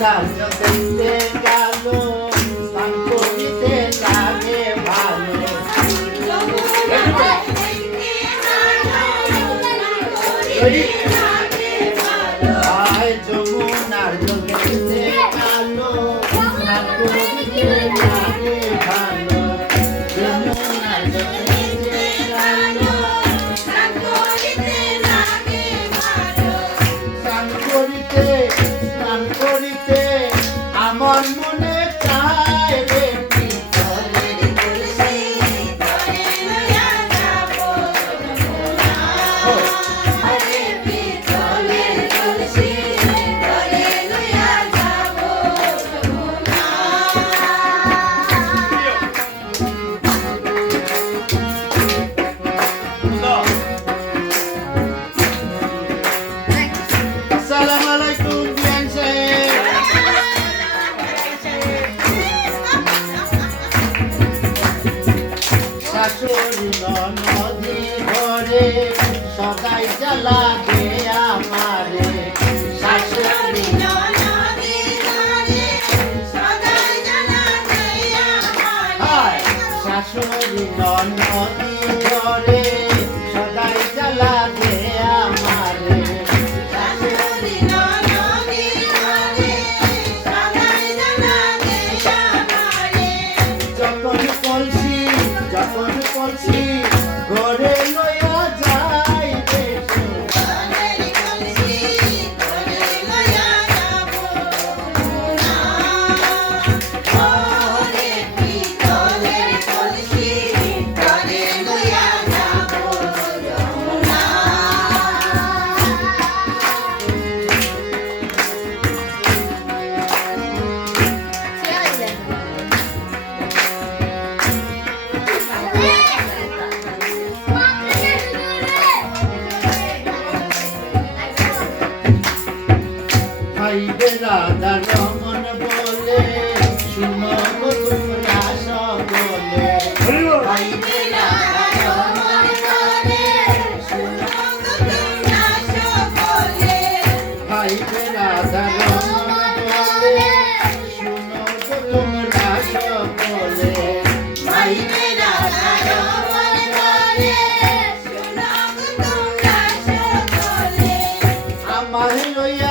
লাল দেখতে কালো স্নান করিতে লাগে ভালো আয় যমুনার জল দেখতে কালো স্নান করিতে লাগে ভালো যমুনার জল দেখতে কালো স্নান করিতে আমার মনে চায় রে আসসালামু আলাইকুম বিয়ান সাহেব শাশুড়ি ননদি ঘরে সদাই জ্বালা দে আমারে শাশুড়ি শাশুড়ি ননদি ঘরে সদাই জ্বালা দে আমারে যখন কলসি ঘরে লইয়া যাই ভাইবে রাধা রমন বলে শুনো গো তোমরা সকলে ভাইবে রাধা রমন বলে শুনো গো তোমরা সকলে ভাইবে রাধা রমন বলে শুনো গো তোমরা সকলে ভাইবে রাধা রমন বলে শুনো গো তোমরা সকলে আমার লইয়া